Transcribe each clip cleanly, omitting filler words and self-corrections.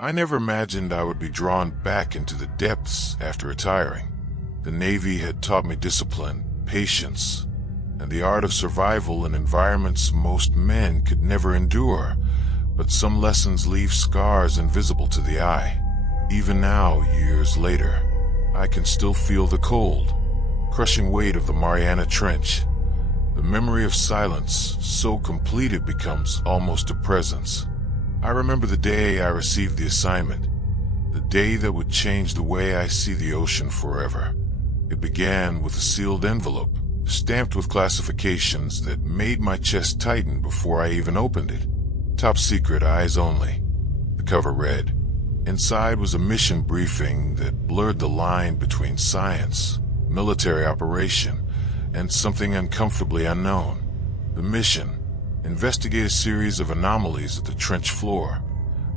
I never imagined I would be drawn back into the depths after retiring. The Navy had taught me discipline, patience, and the art of survival in environments most men could never endure, but some lessons leave scars invisible to the eye. Even now, years later, I can still feel the cold, crushing weight of the Mariana Trench. The memory of silence, so complete it becomes almost a presence. I remember the day I received the assignment, the day that would change the way I see the ocean forever. It began with a sealed envelope, stamped with classifications that made my chest tighten before I even opened it. Top secret, eyes only. The cover read. Inside was a mission briefing that blurred the line between science, military operation, and something uncomfortably unknown. The mission: investigate a series of anomalies at the trench floor,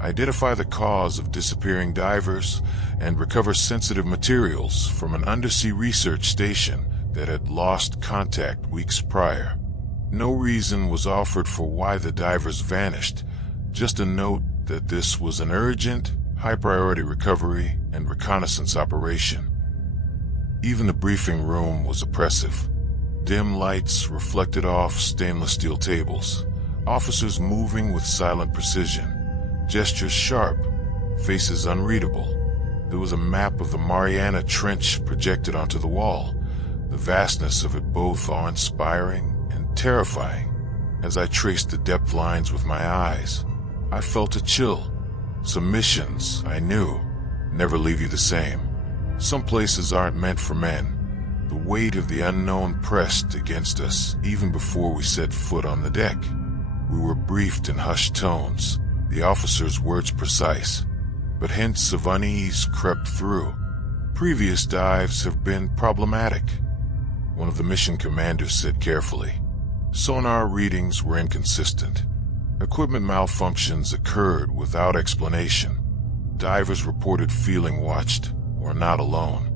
identify the cause of disappearing divers, and recover sensitive materials from an undersea research station that had lost contact weeks prior. No reason was offered for why the divers vanished, just a note that this was an urgent, high-priority recovery and reconnaissance operation. Even the briefing room was oppressive. Dim lights reflected off stainless steel tables, officers moving with silent precision, gestures sharp, faces unreadable. There was a map of the Mariana Trench projected onto the wall, the vastness of it both awe-inspiring and terrifying. As I traced the depth lines with my eyes, I felt a chill. Some missions, I knew, never leave you the same. Some places aren't meant for men. The weight of the unknown pressed against us even before we set foot on the deck. We were briefed in hushed tones, the officer's words precise, but hints of unease crept through. Previous dives have been problematic, one of the mission commanders said carefully. Sonar readings were inconsistent. Equipment malfunctions occurred without explanation. Divers reported feeling watched or not alone.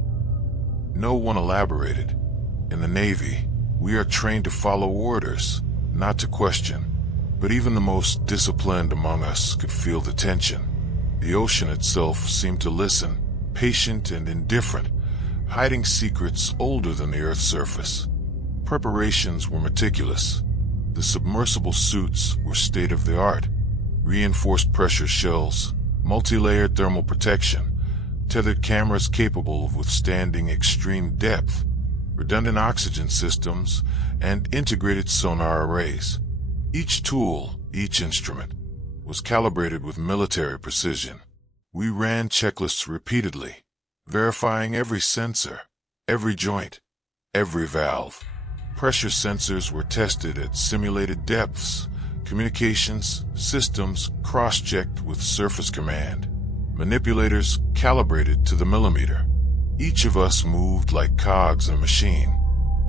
No one elaborated. In the Navy, we are trained to follow orders, not to question. But even the most disciplined among us could feel the tension. The ocean itself seemed to listen, patient and indifferent, hiding secrets older than the Earth's surface. Preparations were meticulous. The submersible suits were state-of-the-art. Reinforced pressure shells, multi-layered thermal protection, tethered cameras capable of withstanding extreme depth, redundant oxygen systems, and integrated sonar arrays. Each tool, each instrument, was calibrated with military precision. We ran checklists repeatedly, verifying every sensor, every joint, every valve. Pressure sensors were tested at simulated depths, communications systems cross-checked with surface command, manipulators calibrated to the millimeter. Each of us moved like cogs in a machine,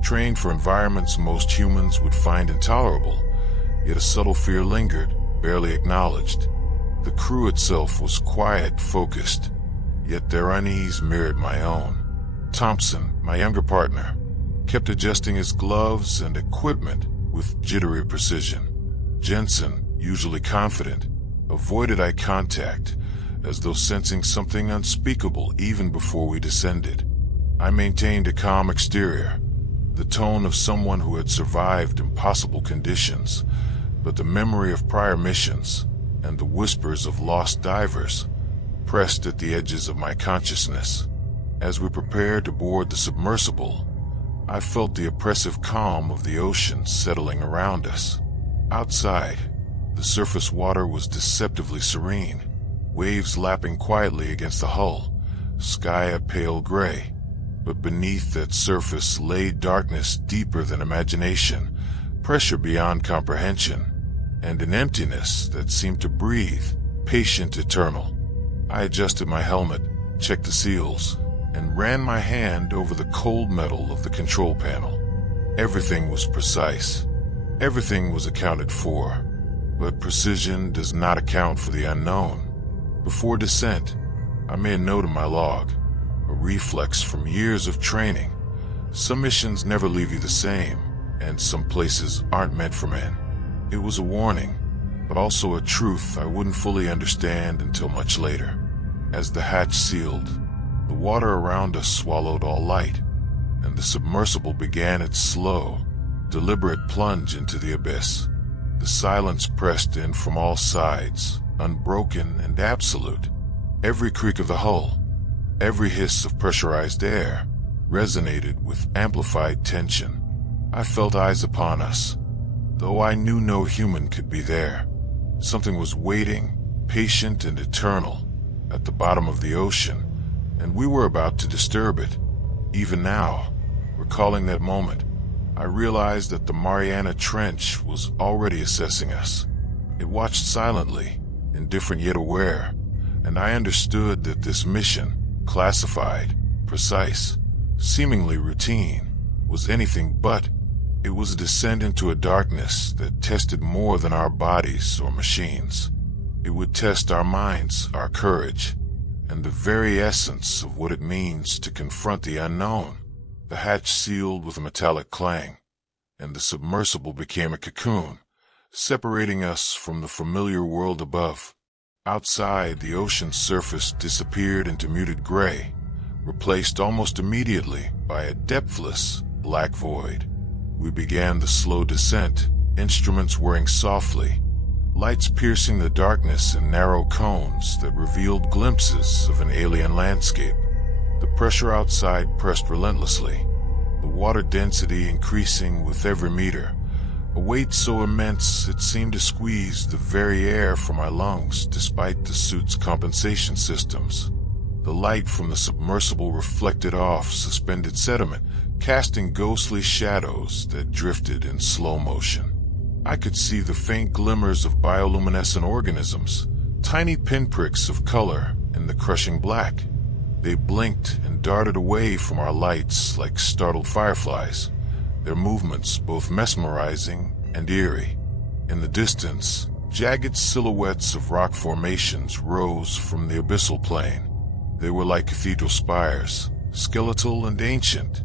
trained for environments most humans would find intolerable, yet a subtle fear lingered, barely acknowledged. The crew itself was quiet, focused, yet their unease mirrored my own. Thompson, my younger partner, kept adjusting his gloves and equipment with jittery precision. Jensen, usually confident, avoided eye contact, as though sensing something unspeakable even before we descended. I maintained a calm exterior, the tone of someone who had survived impossible conditions, but the memory of prior missions and the whispers of lost divers pressed at the edges of my consciousness. As we prepared to board the submersible, I felt the oppressive calm of the ocean settling around us. Outside, the surface water was deceptively serene, waves lapping quietly against the hull, sky a pale gray. But beneath that surface lay darkness deeper than imagination, pressure beyond comprehension, and an emptiness that seemed to breathe, patient, eternal. I adjusted my helmet, checked the seals, and ran my hand over the cold metal of the control panel. Everything was precise. Everything was accounted for. But precision does not account for the unknown. Before descent, I made a note in my log, a reflex from years of training. Some missions never leave you the same, and some places aren't meant for men. It was a warning, but also a truth I wouldn't fully understand until much later. As the hatch sealed, the water around us swallowed all light, and the submersible began its slow, deliberate plunge into the abyss. The silence pressed in from all sides, unbroken and absolute. Every creak of the hull, every hiss of pressurized air, resonated with amplified tension. I felt eyes upon us, though I knew no human could be there. Something was waiting, patient and eternal, at the bottom of the ocean, and we were about to disturb it. Even now, recalling that moment, I realized that the Mariana Trench was already assessing us. It watched silently, indifferent yet aware, and I understood that this mission, classified, precise, seemingly routine, was anything but. It was a descent into a darkness that tested more than our bodies or machines. It would test our minds, our courage, and the very essence of what it means to confront the unknown. The hatch sealed with a metallic clang, and the submersible became a cocoon, separating us from the familiar world above. Outside, the ocean's surface disappeared into muted gray, replaced almost immediately by a depthless, black void. We began the slow descent, instruments whirring softly, lights piercing the darkness in narrow cones that revealed glimpses of an alien landscape. The pressure outside pressed relentlessly, the water density increasing with every meter, a weight so immense it seemed to squeeze the very air from our lungs despite the suit's compensation systems. The light from the submersible reflected off suspended sediment, casting ghostly shadows that drifted in slow motion. I could see the faint glimmers of bioluminescent organisms, tiny pinpricks of color in the crushing black. They blinked and darted away from our lights like startled fireflies, their movements both mesmerizing and eerie. In the distance, jagged silhouettes of rock formations rose from the abyssal plain. They were like cathedral spires, skeletal and ancient,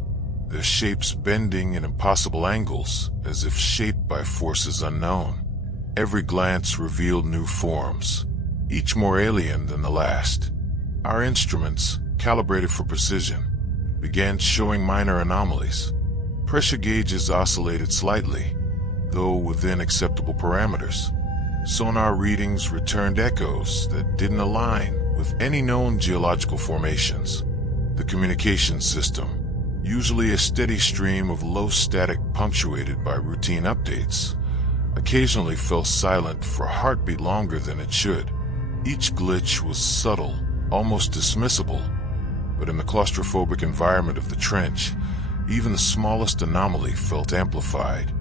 their shapes bending in impossible angles as if shaped by forces unknown. Every glance revealed new forms, each more alien than the last. Our instruments, calibrated for precision, began showing minor anomalies. Pressure gauges oscillated slightly, though within acceptable parameters. Sonar readings returned echoes that didn't align with any known geological formations. The communication system, usually a steady stream of low static punctuated by routine updates, occasionally fell silent for a heartbeat longer than it should. Each glitch was subtle, almost dismissible, but in the claustrophobic environment of the trench, even the smallest anomaly felt amplified.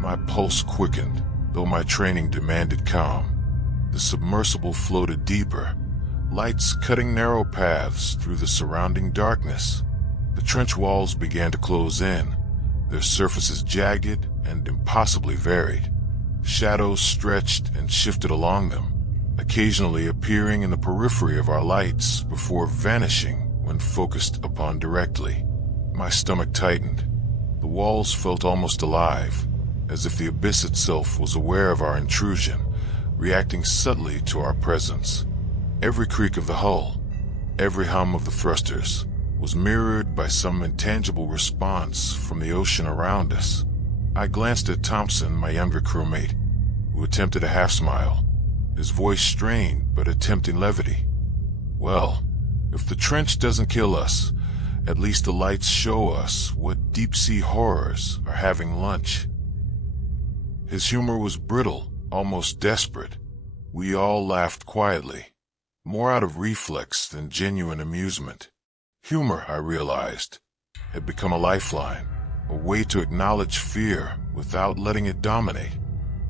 My pulse quickened, though my training demanded calm. The submersible floated deeper, lights cutting narrow paths through the surrounding darkness. The trench walls began to close in, their surfaces jagged and impossibly varied. Shadows stretched and shifted along them, occasionally appearing in the periphery of our lights before vanishing when focused upon directly. My stomach tightened. The walls felt almost alive, as if the abyss itself was aware of our intrusion, reacting subtly to our presence. Every creak of the hull, every hum of the thrusters, was mirrored by some intangible response from the ocean around us. I glanced at Thompson, my younger crewmate, who attempted a half-smile, his voice strained but attempting levity. Well, if the trench doesn't kill us, at least the lights show us what deep-sea horrors are having lunch. His humor was brittle, almost desperate. We all laughed quietly, more out of reflex than genuine amusement. Humor, I realized, had become a lifeline, a way to acknowledge fear without letting it dominate.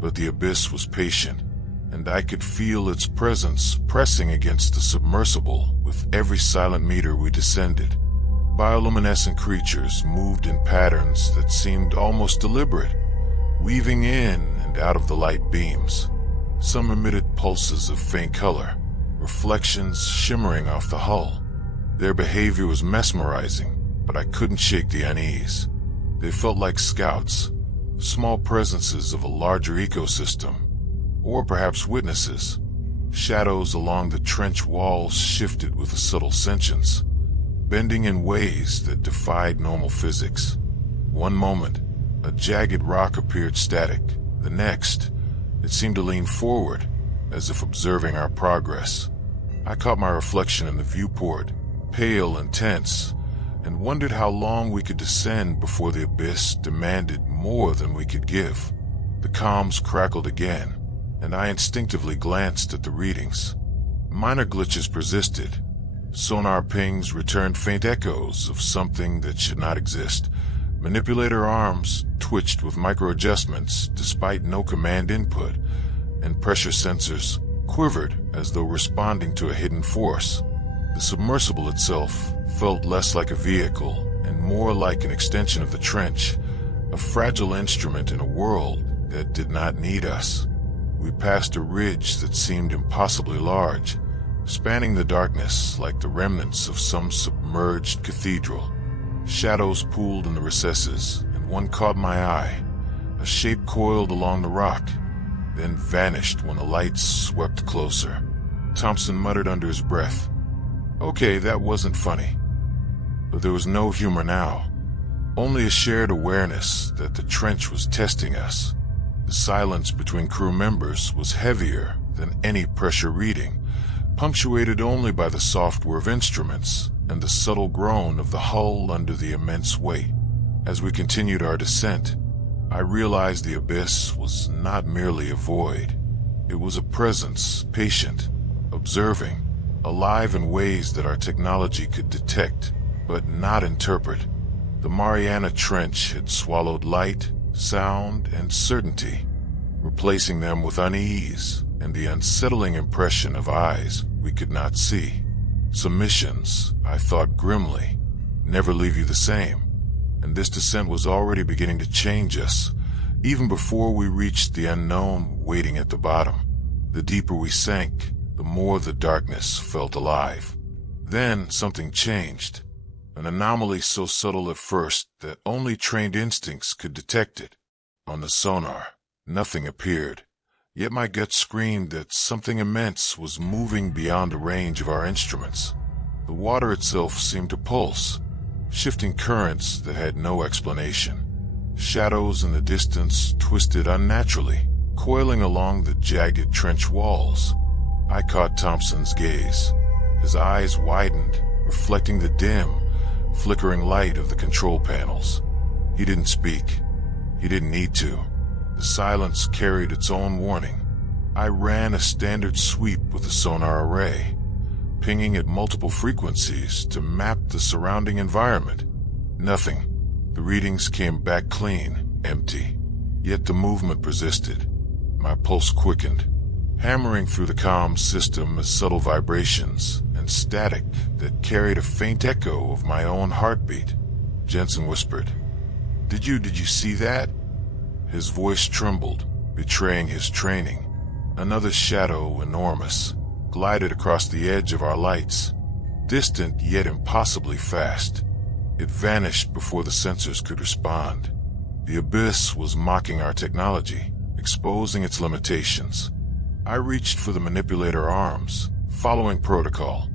But the abyss was patient, and I could feel its presence pressing against the submersible with every silent meter we descended. Bioluminescent creatures moved in patterns that seemed almost deliberate, weaving in and out of the light beams. Some emitted pulses of faint color, reflections shimmering off the hull. Their behavior was mesmerizing, but I couldn't shake the unease. They felt like scouts, small presences of a larger ecosystem, or perhaps witnesses. Shadows along the trench walls shifted with a subtle sentience, bending in ways that defied normal physics. One moment, a jagged rock appeared static. The next, it seemed to lean forward, as if observing our progress. I caught my reflection in the viewport, pale and tense, and wondered how long we could descend before the abyss demanded more than we could give. The comms crackled again, and I instinctively glanced at the readings. Minor glitches persisted. Sonar pings returned faint echoes of something that should not exist. Manipulator arms twitched with micro-adjustments despite no command input, and pressure sensors quivered as though responding to a hidden force. The submersible itself felt less like a vehicle and more like an extension of the trench, a fragile instrument in a world that did not need us. We passed a ridge that seemed impossibly large, spanning the darkness like the remnants of some submerged cathedral. Shadows pooled in the recesses, and one caught my eye. A shape coiled along the rock, then vanished when the lights swept closer. Thompson muttered under his breath, "Okay, that wasn't funny." But there was no humor now, only a shared awareness that the trench was testing us. The silence between crew members was heavier than any pressure reading, punctuated only by the soft whir of instruments and the subtle groan of the hull under the immense weight. As we continued our descent, I realized the abyss was not merely a void. It was a presence, patient, observing, alive in ways that our technology could detect, but not interpret. The Mariana Trench had swallowed light, sound, and certainty, replacing them with unease and the unsettling impression of eyes we could not see. Some missions, I thought grimly, never leave you the same, and this descent was already beginning to change us, even before we reached the unknown waiting at the bottom. The deeper we sank, the more the darkness felt alive. Then something changed, an anomaly so subtle at first that only trained instincts could detect it. On the sonar, nothing appeared, yet my gut screamed that something immense was moving beyond the range of our instruments. The water itself seemed to pulse, shifting currents that had no explanation. Shadows in the distance twisted unnaturally, coiling along the jagged trench walls. I caught Thompson's gaze. His eyes widened, reflecting the dim, flickering light of the control panels. He didn't speak. He didn't need to. The silence carried its own warning. I ran a standard sweep with the sonar array, pinging at multiple frequencies to map the surrounding environment. Nothing. The readings came back clean, empty. Yet the movement persisted. My pulse quickened, hammering through the comm system as subtle vibrations and static that carried a faint echo of my own heartbeat. Jensen whispered, Did you see that?" His voice trembled, betraying his training. Another shadow, enormous, glided across the edge of our lights, distant yet impossibly fast. It vanished before the sensors could respond. The abyss was mocking our technology, exposing its limitations. I reached for the manipulator arms, following protocol.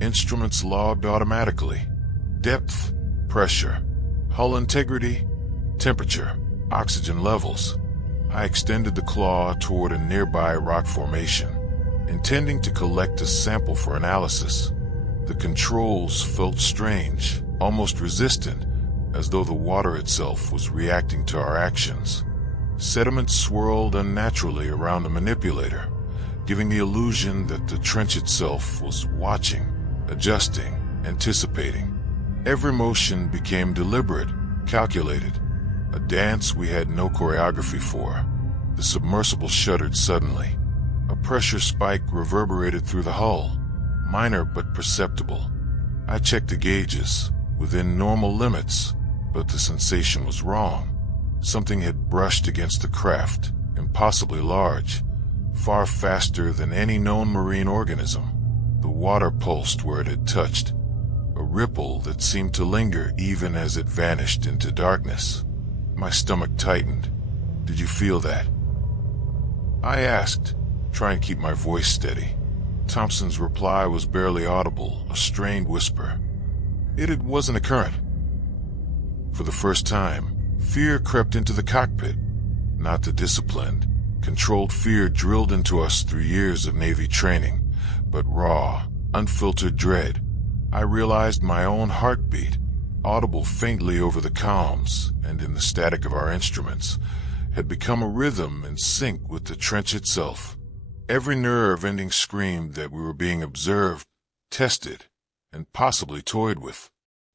Instruments logged automatically. Depth, pressure, hull integrity, temperature, oxygen levels. I extended the claw toward a nearby rock formation, intending to collect a sample for analysis. The controls felt strange, almost resistant, as though the water itself was reacting to our actions. Sediment swirled unnaturally around the manipulator, giving the illusion that the trench itself was watching, adjusting, anticipating. Every motion became deliberate, calculated, a dance we had no choreography for. The submersible shuddered suddenly. A pressure spike reverberated through the hull, minor but perceptible. I checked the gauges, within normal limits, but the sensation was wrong. Something had brushed against the craft, impossibly large, far faster than any known marine organism. The water pulsed where it had touched, a ripple that seemed to linger even as it vanished into darkness. My stomach tightened. Did you feel that? I asked, trying to keep my voice steady. Thompson's reply was barely audible, a strained whisper. It wasn't a current. For the first time, fear crept into the cockpit. Not the disciplined, controlled fear drilled into us through years of Navy training, but raw, unfiltered dread. I realized my own heartbeat, audible faintly over the comms and in the static of our instruments, had become a rhythm in sync with the trench itself. Every nerve-ending screamed that we were being observed, tested, and possibly toyed with.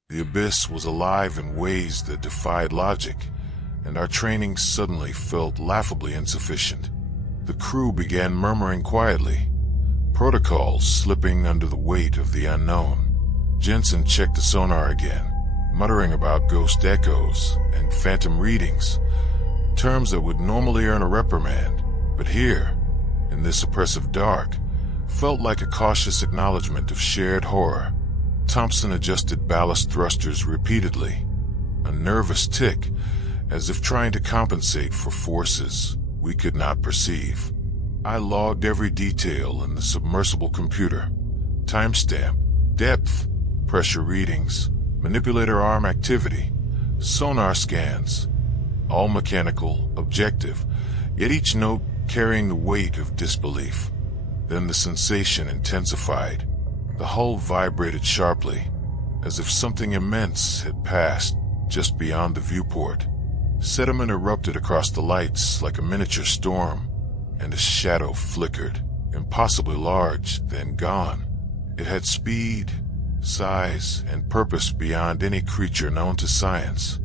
The abyss was alive in ways that defied logic, and our training suddenly felt laughably insufficient. The crew began murmuring quietly, protocols slipping under the weight of the unknown. Jensen checked the sonar again, muttering about ghost echoes and phantom readings, terms that would normally earn a reprimand, but here, in this oppressive dark, felt like a cautious acknowledgement of shared horror. Thompson adjusted ballast thrusters repeatedly, a nervous tick, as if trying to compensate for forces we could not perceive. I logged every detail in the submersible computer: timestamp, depth, pressure readings, manipulator arm activity, sonar scans, all mechanical, objective, yet each note carrying the weight of disbelief. Then the sensation intensified. The hull vibrated sharply, as if something immense had passed just beyond the viewport. Sediment erupted across the lights like a miniature storm, and a shadow flickered, impossibly large, then gone. It had speed, size, and purpose beyond any creature known to science.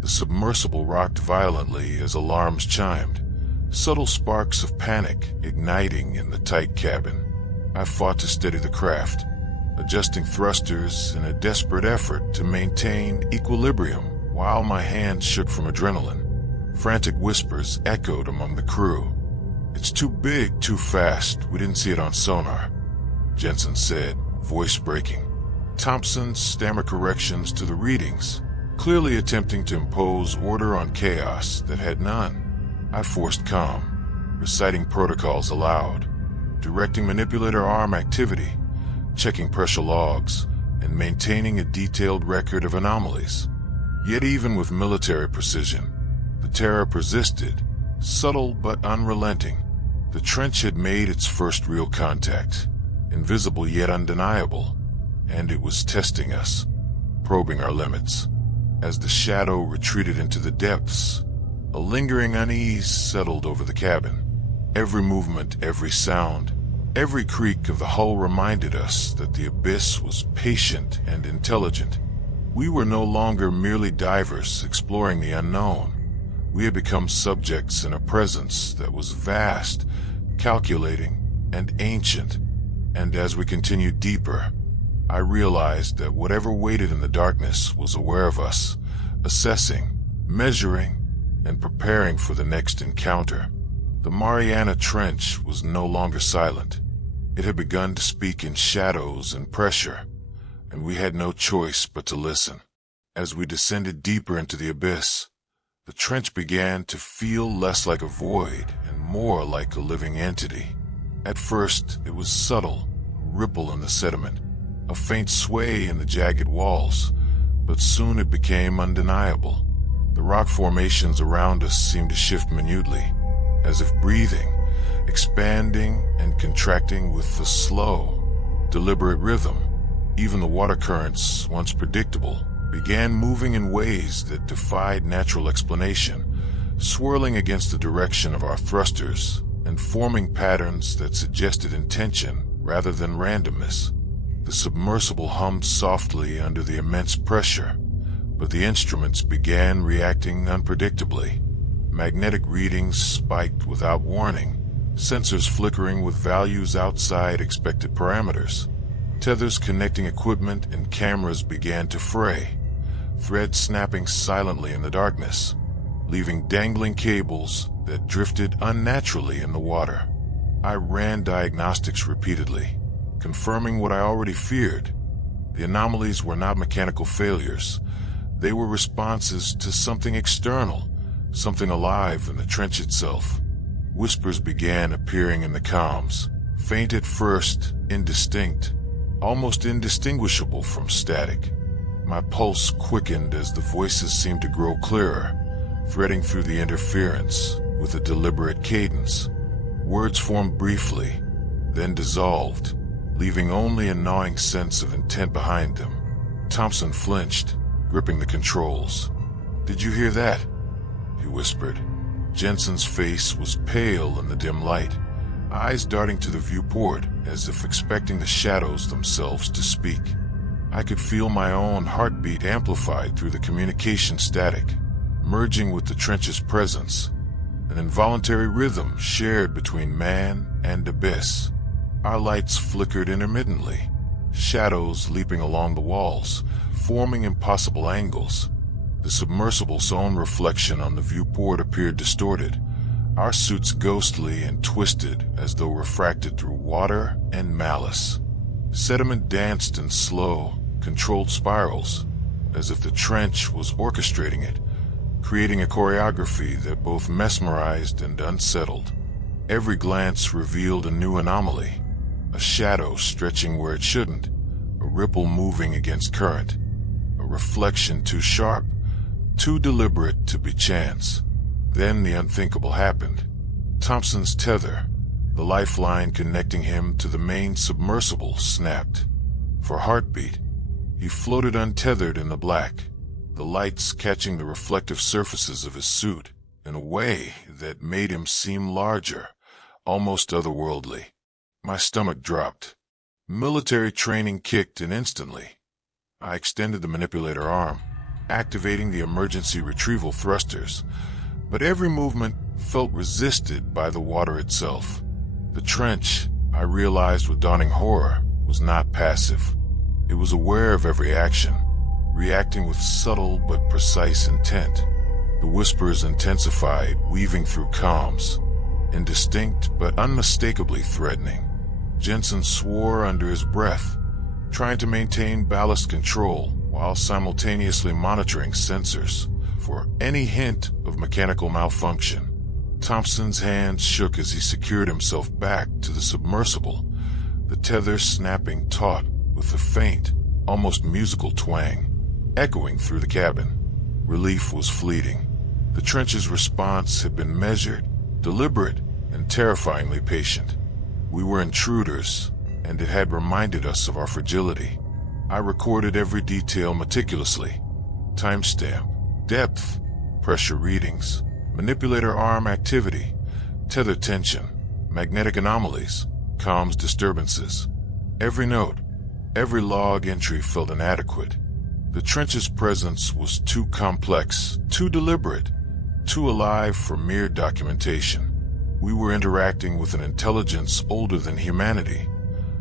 The submersible rocked violently as alarms chimed, subtle sparks of panic igniting in the tight cabin. I fought to steady the craft, adjusting thrusters in a desperate effort to maintain equilibrium while my hands shook from adrenaline. Frantic whispers echoed among the crew. "It's too big, too fast. We didn't see it on sonar," Jensen said, voice breaking. Thompson stammered corrections to the readings, clearly attempting to impose order on chaos that had none. I forced calm, reciting protocols aloud, directing manipulator arm activity, checking pressure logs, and maintaining a detailed record of anomalies. Yet even with military precision, the terror persisted, subtle but unrelenting. The trench had made its first real contact, invisible yet undeniable, and it was testing us, probing our limits. As the shadow retreated into the depths, a lingering unease settled over the cabin. Every movement, every sound, every creak of the hull reminded us that the abyss was patient and intelligent. We were no longer merely divers exploring the unknown. We had become subjects in a presence that was vast, calculating, and ancient. And as we continued deeper, I realized that whatever waited in the darkness was aware of us, assessing, measuring, and preparing for the next encounter. The Mariana Trench was no longer silent. It had begun to speak in shadows and pressure, and we had no choice but to listen. As we descended deeper into the abyss, the trench began to feel less like a void and more like a living entity. At first, it was subtle, a ripple in the sediment, a faint sway in the jagged walls, but soon it became undeniable. The rock formations around us seemed to shift minutely, as if breathing, expanding and contracting with a slow, deliberate rhythm. Even the water currents, once predictable, began moving in ways that defied natural explanation, swirling against the direction of our thrusters and forming patterns that suggested intention rather than randomness. The submersible hummed softly under the immense pressure, but the instruments began reacting unpredictably. Magnetic readings spiked without warning, sensors flickering with values outside expected parameters. Tethers connecting equipment and cameras began to fray, threads snapping silently in the darkness, leaving dangling cables that drifted unnaturally in the water. I ran diagnostics repeatedly, confirming what I already feared. The anomalies were not mechanical failures. They were responses to something external, something alive in the trench itself. Whispers began appearing in the comms, faint at first, indistinct, almost indistinguishable from static. My pulse quickened as the voices seemed to grow clearer, threading through the interference with a deliberate cadence. Words formed briefly, then dissolved, leaving only a gnawing sense of intent behind them. Thompson flinched, gripping the controls. "Did you hear that?" he whispered. Jensen's face was pale in the dim light, eyes darting to the viewport as if expecting the shadows themselves to speak. I could feel my own heartbeat amplified through the communication static, merging with the trench's presence, an involuntary rhythm shared between man and abyss. Our lights flickered intermittently, shadows leaping along the walls, forming impossible angles. The submersible's own reflection on the viewport appeared distorted, our suits ghostly and twisted as though refracted through water and malice. Sediment danced in slow, controlled spirals, as if the trench was orchestrating it, creating a choreography that both mesmerized and unsettled. Every glance revealed a new anomaly, a shadow stretching where it shouldn't, a ripple moving against current, a reflection too sharp, too deliberate to be chance. Then the unthinkable happened. Thompson's tether, the lifeline connecting him to the main submersible, snapped. For heartbeat, he floated untethered in the black, the lights catching the reflective surfaces of his suit in a way that made him seem larger, almost otherworldly. My stomach dropped. Military training kicked in instantly. I extended the manipulator arm, activating the emergency retrieval thrusters, but every movement felt resisted by the water itself. The trench, I realized with dawning horror, was not passive. It was aware of every action, reacting with subtle but precise intent. The whispers intensified, weaving through comms, indistinct but unmistakably threatening. Jensen swore under his breath, trying to maintain ballast control while simultaneously monitoring sensors for any hint of mechanical malfunction. Thompson's hands shook as he secured himself back to the submersible, the tether snapping taut with a faint, almost musical twang, echoing through the cabin. Relief was fleeting. The trench's response had been measured, deliberate, and terrifyingly patient. We were intruders, and it had reminded us of our fragility. I recorded every detail meticulously. Timestamp, depth, pressure readings, manipulator arm activity, tether tension, magnetic anomalies, comms disturbances. Every note, every log entry felt inadequate. The trench's presence was too complex, too deliberate, too alive for mere documentation. We were interacting with an intelligence older than humanity,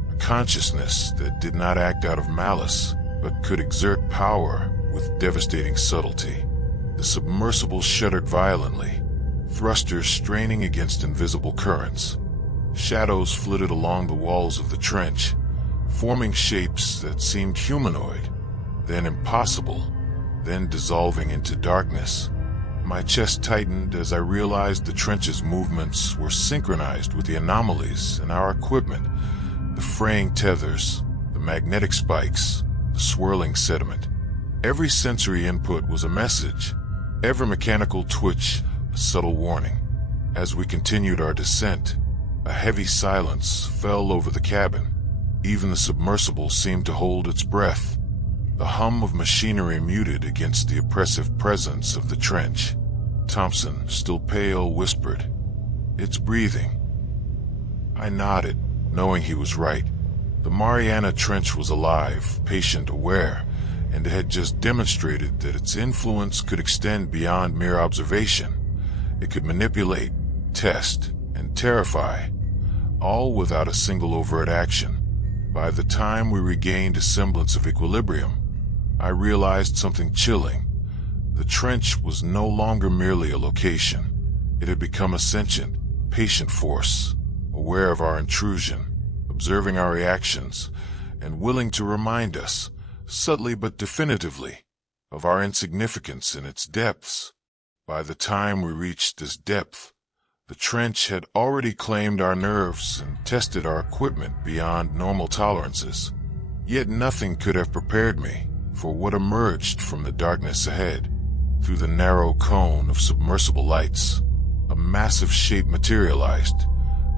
a consciousness that did not act out of malice, but could exert power with devastating subtlety. The submersible shuddered violently, thrusters straining against invisible currents. Shadows flitted along the walls of the trench, forming shapes that seemed humanoid, then impossible, then dissolving into darkness. My chest tightened as I realized the trench's movements were synchronized with the anomalies in our equipment, the fraying tethers, the magnetic spikes, the swirling sediment. Every sensory input was a message, every mechanical twitch a subtle warning. As we continued our descent, a heavy silence fell over the cabin. Even the submersible seemed to hold its breath. The hum of machinery muted against the oppressive presence of the trench. Thompson, still pale, whispered, "It's breathing." I nodded, knowing he was right. The Mariana Trench was alive, patient, aware, and it had just demonstrated that its influence could extend beyond mere observation. It could manipulate, test, and terrify, all without a single overt action. By the time we regained a semblance of equilibrium, I realized something chilling. The trench was no longer merely a location. It had become a sentient, patient force, aware of our intrusion, observing our reactions, and willing to remind us, subtly but definitively, of our insignificance in its depths. By the time we reached this depth, The trench had already claimed our nerves and tested our equipment beyond normal tolerances. Yet nothing could have prepared me for what emerged from the darkness ahead. Through the narrow cone of submersible lights, a massive shape materialized,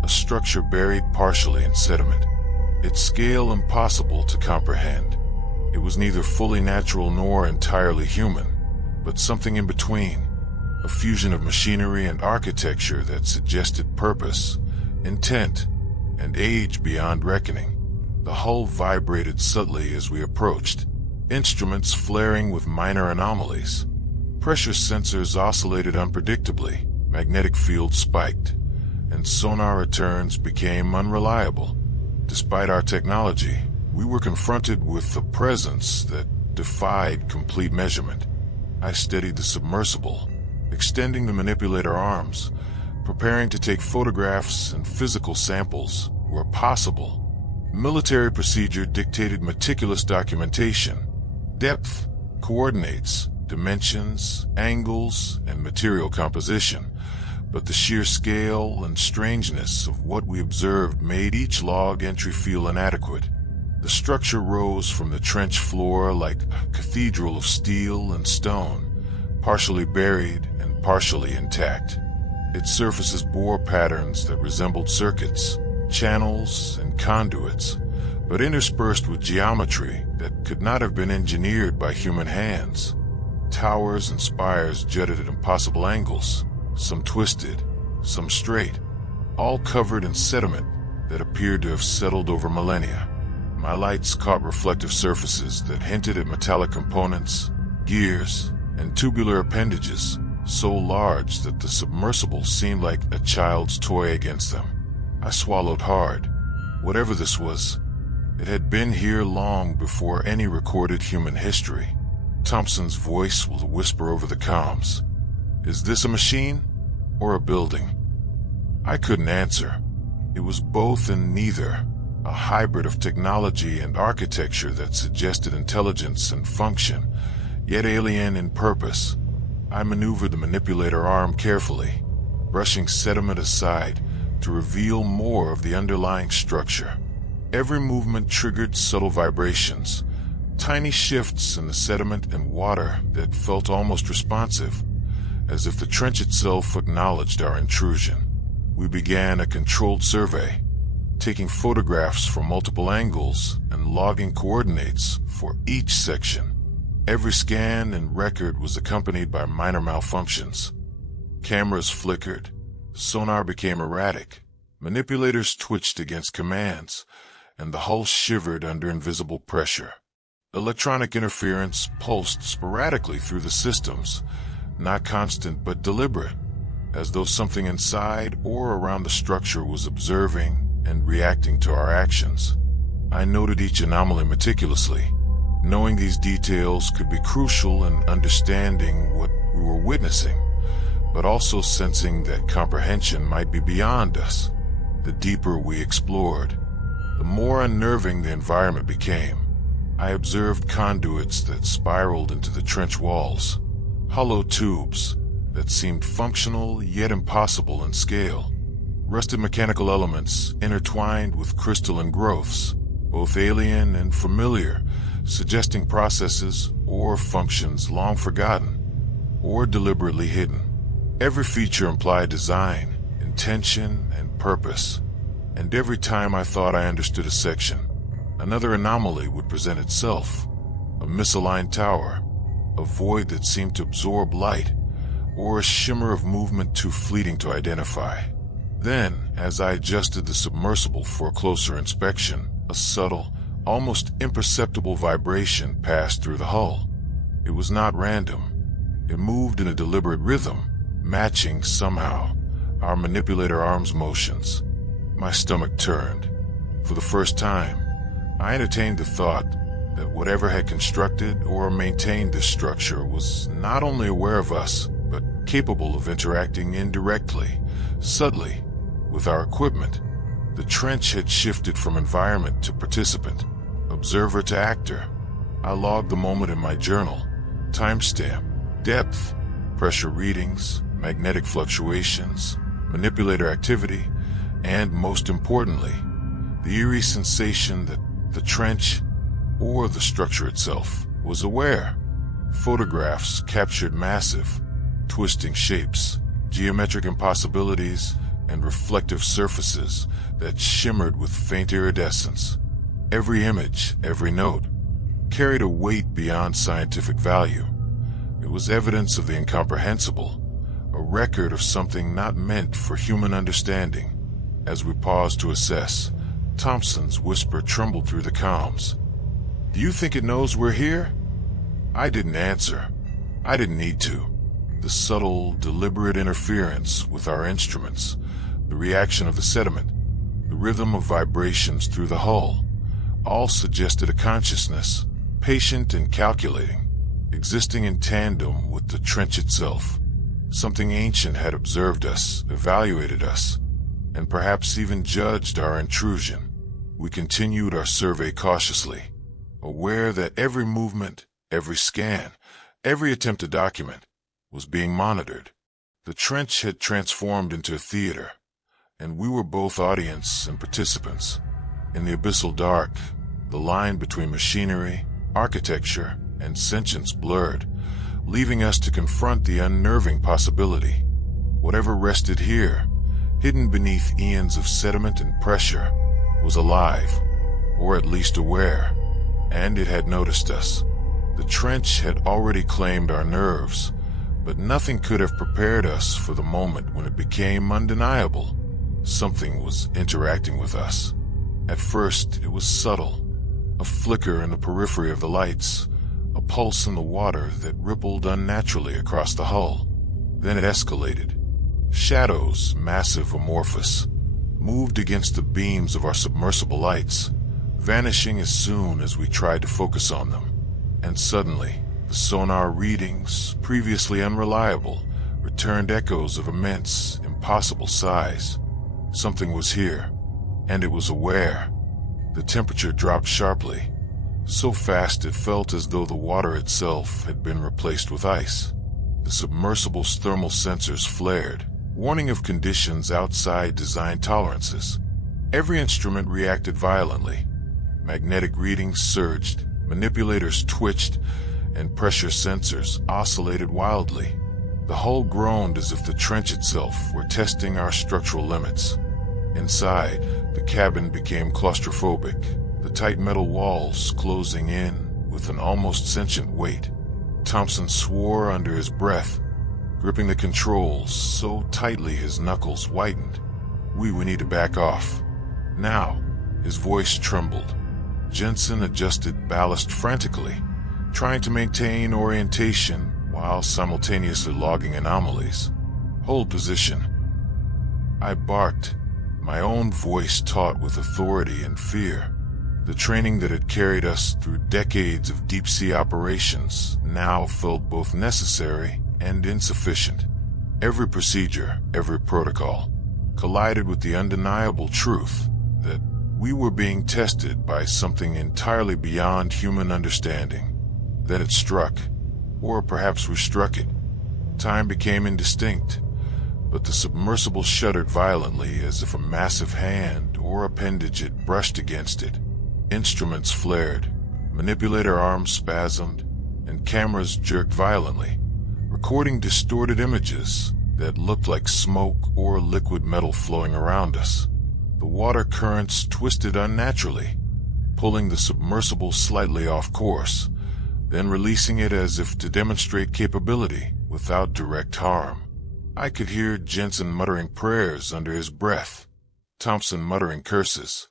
a structure buried partially in sediment, its scale impossible to comprehend. It was neither fully natural nor entirely human, but something in between, a fusion of machinery and architecture that suggested purpose, intent, and age beyond reckoning. The hull vibrated subtly as we approached, instruments flaring with minor anomalies. Pressure sensors oscillated unpredictably, magnetic fields spiked, and sonar returns became unreliable. Despite our technology, we were confronted with a presence that defied complete measurement. I steadied the submersible, extending the manipulator arms, preparing to take photographs and physical samples where possible. Military procedure dictated meticulous documentation, depth, coordinates, dimensions, angles, and material composition. But the sheer scale and strangeness of what we observed made each log entry feel inadequate. The structure rose from the trench floor like a cathedral of steel and stone, partially buried and partially intact. Its surfaces bore patterns that resembled circuits, channels, and conduits, but interspersed with geometry that could not have been engineered by human hands. Towers and spires jutted at impossible angles, some twisted, some straight, all covered in sediment that appeared to have settled over millennia. My lights caught reflective surfaces that hinted at metallic components, gears, and tubular appendages so large that the submersible seemed like a child's toy against them. I swallowed hard. Whatever this was, it had been here long before any recorded human history. Thompson's voice will whisper over the comms. "Is this a machine or a building?" I couldn't answer. It was both and neither, a hybrid of technology and architecture that suggested intelligence and function, yet alien in purpose. I maneuvered the manipulator arm carefully, brushing sediment aside to reveal more of the underlying structure. Every movement triggered subtle vibrations, tiny shifts in the sediment and water that felt almost responsive, as if the trench itself acknowledged our intrusion. We began a controlled survey, taking photographs from multiple angles and logging coordinates for each section. Every scan and record was accompanied by minor malfunctions. Cameras flickered, sonar became erratic, manipulators twitched against commands, and the hull shivered under invisible pressure. Electronic interference pulsed sporadically through the systems, not constant but deliberate, as though something inside or around the structure was observing and reacting to our actions. I noted each anomaly meticulously. Knowing these details could be crucial in understanding what we were witnessing, but also sensing that comprehension might be beyond us. The deeper we explored, the more unnerving the environment became. I observed conduits that spiraled into the trench walls, hollow tubes that seemed functional yet impossible in scale, rusted mechanical elements intertwined with crystalline growths, both alien and familiar, suggesting processes or functions long forgotten or deliberately hidden. Every feature implied design, intention, and purpose, and every time I thought I understood a section, another anomaly would present itself. A misaligned tower, a void that seemed to absorb light, or a shimmer of movement too fleeting to identify. Then, as I adjusted the submersible for a closer inspection, a subtle, almost imperceptible vibration passed through the hull. It was not random. It moved in a deliberate rhythm, matching, somehow, our manipulator arm's motions. My stomach turned. For the first time, I entertained the thought that whatever had constructed or maintained this structure was not only aware of us, but capable of interacting indirectly, subtly, with our equipment. The trench had shifted from environment to participant, observer to actor. I logged the moment in my journal. Timestamp, depth, pressure readings, magnetic fluctuations, manipulator activity, and most importantly, the eerie sensation that the trench, or the structure itself, was aware. Photographs captured massive, twisting shapes, geometric impossibilities, and reflective surfaces that shimmered with faint iridescence. Every image, every note, carried a weight beyond scientific value. It was evidence of the incomprehensible, a record of something not meant for human understanding. As we paused to assess, Thompson's whisper trembled through the comms. "Do you think it knows we're here?" I didn't answer. I didn't need to. The subtle, deliberate interference with our instruments, the reaction of the sediment, the rhythm of vibrations through the hull, all suggested a consciousness, patient and calculating, existing in tandem with the trench itself. Something ancient had observed us, evaluated us, and perhaps even judged our intrusion. We continued our survey cautiously, aware that every movement, every scan, every attempt to document, was being monitored. The trench had transformed into a theater, and we were both audience and participants. In the abyssal dark, the line between machinery, architecture, and sentience blurred, leaving us to confront the unnerving possibility. Whatever rested here, hidden beneath eons of sediment and pressure, was alive, or at least aware, and it had noticed us. The trench had already claimed our nerves, but nothing could have prepared us for the moment when it became undeniable. Something was interacting with us. At first, it was subtle, a flicker in the periphery of the lights, a pulse in the water that rippled unnaturally across the hull. Then it escalated. Shadows, massive, amorphous, moved against the beams of our submersible lights, vanishing as soon as we tried to focus on them. And suddenly, the sonar readings, previously unreliable, returned echoes of immense, impossible size. Something was here, and it was aware. The temperature dropped sharply, so fast it felt as though the water itself had been replaced with ice. The submersible's thermal sensors flared, warning of conditions outside design tolerances. Every instrument reacted violently. Magnetic readings surged, manipulators twitched, and pressure sensors oscillated wildly. The hull groaned as if the trench itself were testing our structural limits. Inside, the cabin became claustrophobic, the tight metal walls closing in with an almost sentient weight. Thompson swore under his breath, gripping the controls so tightly his knuckles whitened. We need to back off. Now, his voice trembled. Jensen adjusted ballast frantically, trying to maintain orientation while simultaneously logging anomalies. Hold position. I barked, my own voice taut with authority and fear. The training that had carried us through decades of deep-sea operations now felt both necessary and insufficient. Every procedure, every protocol, collided with the undeniable truth that we were being tested by something entirely beyond human understanding. Then it struck, or perhaps we struck it. Time became indistinct, but the submersible shuddered violently as if a massive hand or appendage had brushed against it. Instruments flared, manipulator arms spasmed, and cameras jerked violently, recording distorted images that looked like smoke or liquid metal flowing around us. The water currents twisted unnaturally, pulling the submersible slightly off course, then releasing it as if to demonstrate capability without direct harm. I could hear Jensen muttering prayers under his breath, Thompson muttering curses,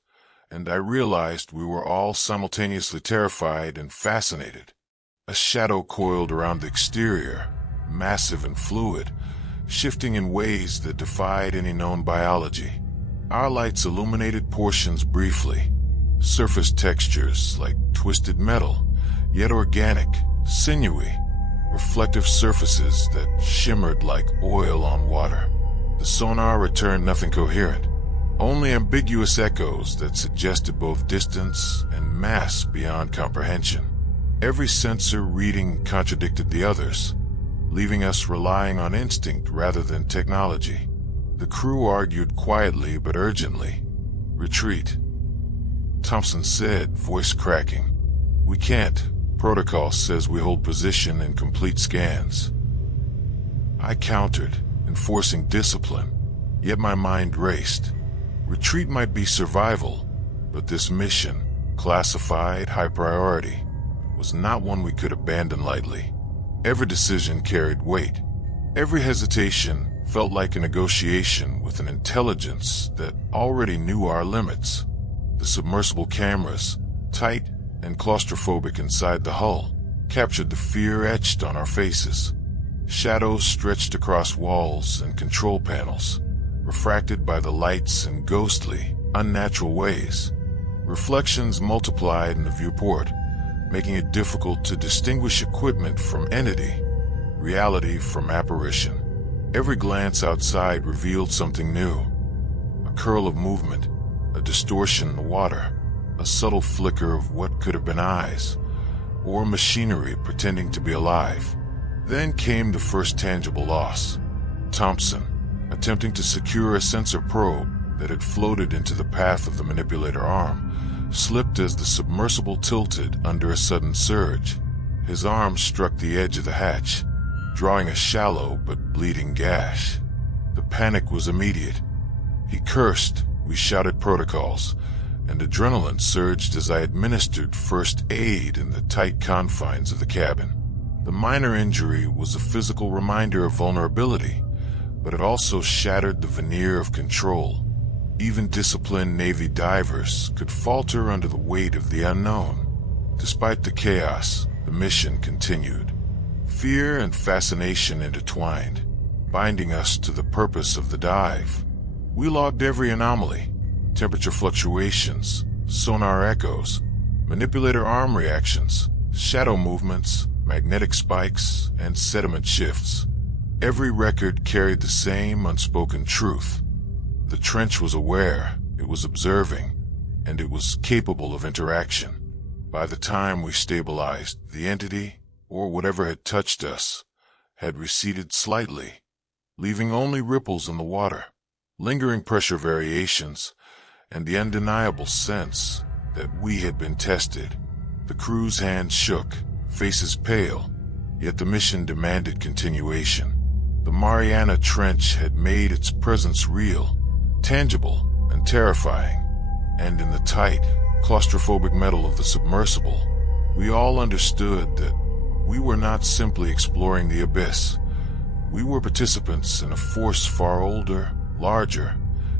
and I realized we were all simultaneously terrified and fascinated. A shadow coiled around the exterior, massive and fluid, shifting in ways that defied any known biology. Our lights illuminated portions briefly, surface textures like twisted metal, yet organic, sinewy, reflective surfaces that shimmered like oil on water. The sonar returned nothing coherent, only ambiguous echoes that suggested both distance and mass beyond comprehension. Every sensor reading contradicted the others, leaving us relying on instinct rather than technology. The crew argued quietly but urgently. "Retreat," Thompson said, voice cracking. "We can't. Protocol says we hold position and complete scans." I countered, enforcing discipline, yet my mind raced. Retreat might be survival, but this mission, classified high priority, was not one we could abandon lightly. Every decision carried weight. Every hesitation felt like a negotiation with an intelligence that already knew our limits. The submersible cameras, tight and claustrophobic inside the hull, captured the fear etched on our faces. Shadows stretched across walls and control panels, refracted by the lights in ghostly, unnatural ways. Reflections multiplied in the viewport, making it difficult to distinguish equipment from entity, reality from apparition. Every glance outside revealed something new. A curl of movement, a distortion in the water, a subtle flicker of what could have been eyes, or machinery pretending to be alive. Then came the first tangible loss. Thompson, attempting to secure a sensor probe that had floated into the path of the manipulator arm, slipped as the submersible tilted under a sudden surge. His arm struck the edge of the hatch, drawing a shallow but bleeding gash. The panic was immediate. He cursed, we shouted protocols, and adrenaline surged as I administered first aid in the tight confines of the cabin. The minor injury was a physical reminder of vulnerability, but it also shattered the veneer of control. Even disciplined Navy divers could falter under the weight of the unknown. Despite the chaos, the mission continued. Fear and fascination intertwined, binding us to the purpose of the dive. We logged every anomaly, temperature fluctuations, sonar echoes, manipulator arm reactions, shadow movements, magnetic spikes, and sediment shifts. Every record carried the same unspoken truth. The trench was aware, it was observing, and it was capable of interaction. By the time we stabilized, the entity, or whatever had touched us, had receded slightly, leaving only ripples in the water, lingering pressure variations, and the undeniable sense that we had been tested. The crew's hands shook, faces pale, yet the mission demanded continuation. The Mariana Trench had made its presence real, tangible, and terrifying, and in the tight, claustrophobic metal of the submersible, we all understood that we were not simply exploring the abyss. We were participants in a force far older, larger,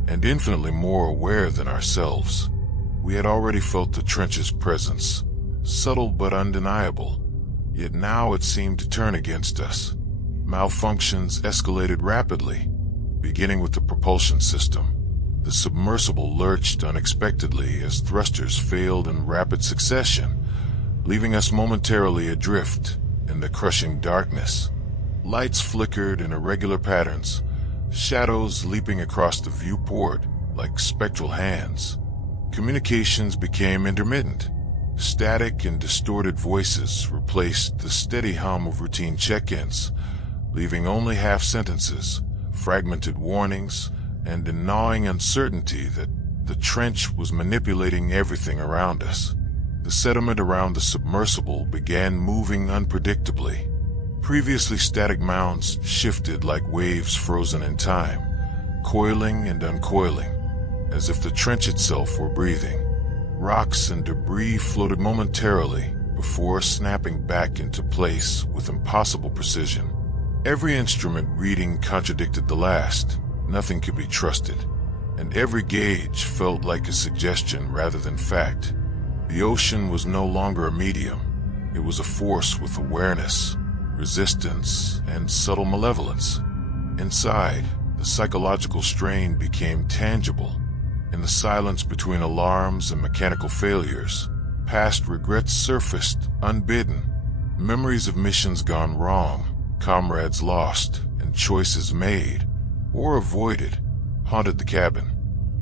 and infinitely more aware than ourselves. We had already felt the trench's presence, subtle but undeniable, yet now it seemed to turn against us. Malfunctions escalated rapidly, beginning with the propulsion system. The submersible lurched unexpectedly as thrusters failed in rapid succession, leaving us momentarily adrift in the crushing darkness. Lights flickered in irregular patterns, shadows leaping across the viewport like spectral hands. Communications became intermittent. Static and distorted voices replaced the steady hum of routine check-ins, leaving only half sentences, fragmented warnings, and a gnawing uncertainty that the trench was manipulating everything around us. The sediment around the submersible began moving unpredictably. Previously static mounds shifted like waves frozen in time, coiling and uncoiling, as if the trench itself were breathing. Rocks and debris floated momentarily before snapping back into place with impossible precision. Every instrument reading contradicted the last. Nothing could be trusted, and every gauge felt like a suggestion rather than fact. The ocean was no longer a medium. It was a force with awareness, resistance, and subtle malevolence. Inside, the psychological strain became tangible. In the silence between alarms and mechanical failures, past regrets surfaced, unbidden. Memories of missions gone wrong, comrades lost, and choices made, or avoided, haunted the cabin.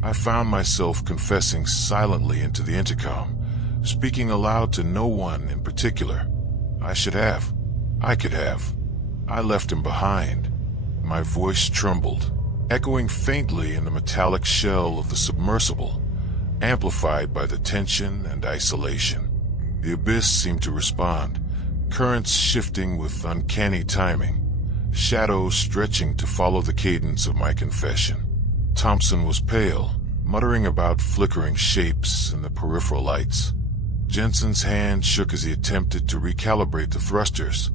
I found myself confessing silently into the intercom, speaking aloud to no one in particular. I should have. I could have. I left him behind. My voice trembled, echoing faintly in the metallic shell of the submersible, amplified by the tension and isolation. The abyss seemed to respond, currents shifting with uncanny timing, shadows stretching to follow the cadence of my confession. Thompson was pale, muttering about flickering shapes in the peripheral lights. Jensen's hand shook as he attempted to recalibrate the thrusters,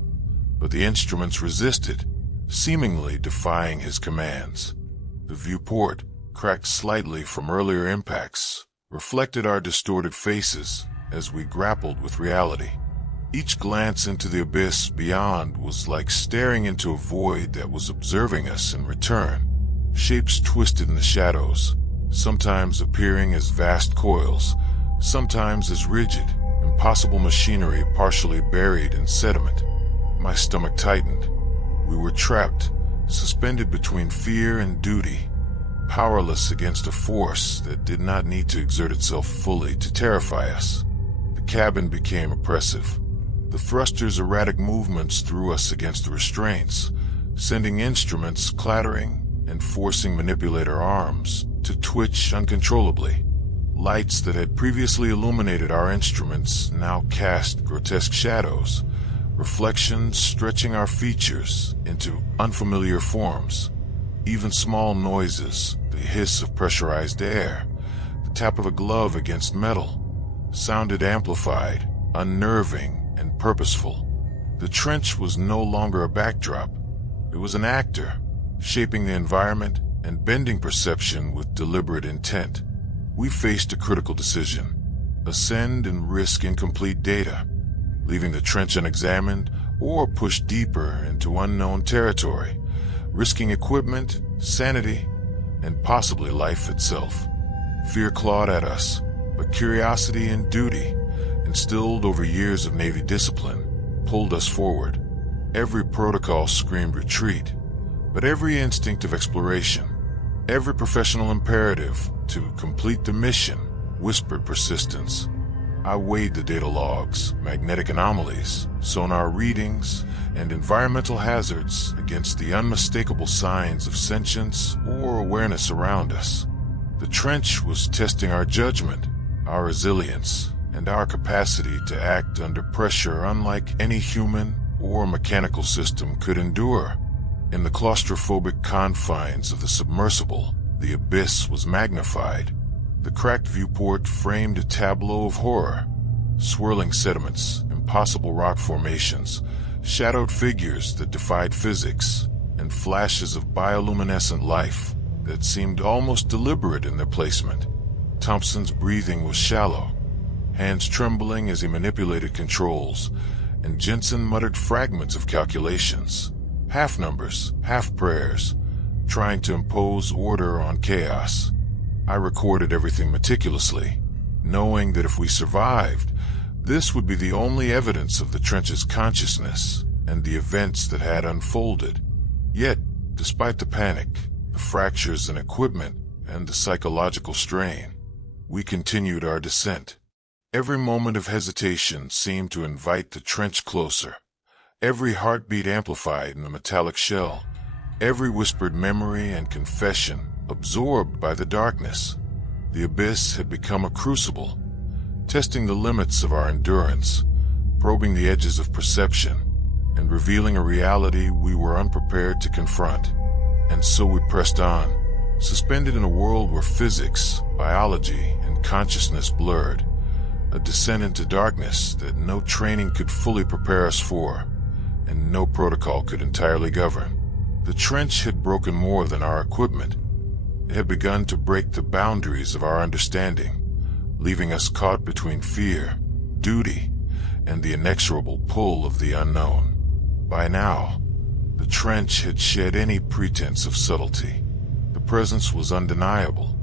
but the instruments resisted, seemingly defying his commands. The viewport, cracked slightly from earlier impacts, reflected our distorted faces as we grappled with reality. Each glance into the abyss beyond was like staring into a void that was observing us in return. Shapes twisted in the shadows, sometimes appearing as vast coils, sometimes as rigid, impossible machinery partially buried in sediment. My stomach tightened. We were trapped, suspended between fear and duty, powerless against a force that did not need to exert itself fully to terrify us. The cabin became oppressive. The thruster's erratic movements threw us against the restraints, sending instruments clattering and forcing manipulator arms to twitch uncontrollably. Lights that had previously illuminated our instruments now cast grotesque shadows, reflections stretching our features into unfamiliar forms. Even small noises, the hiss of pressurized air, the tap of a glove against metal, sounded amplified, unnerving, and purposeful. The trench was no longer a backdrop. It was an actor, shaping the environment and bending perception with deliberate intent. We faced a critical decision: ascend and risk incomplete data, leaving the trench unexamined, or push deeper into unknown territory, risking equipment, sanity, and possibly life itself. Fear clawed at us, but curiosity and duty, instilled over years of Navy discipline, pulled us forward. Every protocol screamed retreat, but every instinct of exploration, every professional imperative to complete the mission, whispered persistence. I weighed the data logs, magnetic anomalies, sonar readings, and environmental hazards against the unmistakable signs of sentience or awareness around us. The trench was testing our judgment, our resilience, and our capacity to act under pressure unlike any human or mechanical system could endure. In the claustrophobic confines of the submersible, the abyss was magnified. The cracked viewport framed a tableau of horror. Swirling sediments, impossible rock formations, shadowed figures that defied physics, and flashes of bioluminescent life that seemed almost deliberate in their placement. Thompson's breathing was shallow, hands trembling as he manipulated controls, and Jensen muttered fragments of calculations, half numbers, half prayers, trying to impose order on chaos. I recorded everything meticulously, knowing that if we survived, this would be the only evidence of the trench's consciousness and the events that had unfolded. Yet, despite the panic, the fractures in equipment, and the psychological strain, we continued our descent. Every moment of hesitation seemed to invite the trench closer, every heartbeat amplified in the metallic shell, every whispered memory and confession absorbed by the darkness. The abyss had become a crucible, testing the limits of our endurance, probing the edges of perception, and revealing a reality we were unprepared to confront. And so we pressed on, suspended in a world where physics, biology, and consciousness blurred, a descent into darkness that no training could fully prepare us for, and no protocol could entirely govern. The trench had broken more than our equipment. It had begun to break the boundaries of our understanding, leaving us caught between fear, duty, and the inexorable pull of the unknown. By now, the trench had shed any pretense of subtlety. The presence was undeniable.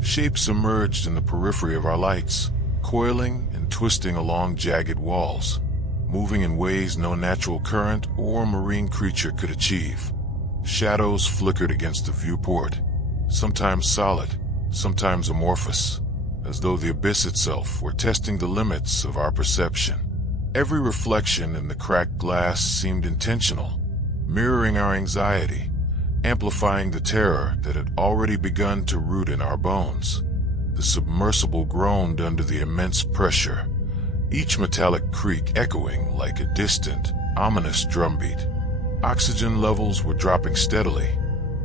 Shapes emerged in the periphery of our lights, coiling and twisting along jagged walls, moving in ways no natural current or marine creature could achieve. Shadows flickered against the viewport, sometimes solid, sometimes amorphous, as though the abyss itself were testing the limits of our perception. Every reflection in the cracked glass seemed intentional, mirroring our anxiety, amplifying the terror that had already begun to root in our bones. The submersible groaned under the immense pressure, each metallic creak echoing like a distant, ominous drumbeat. Oxygen levels were dropping steadily,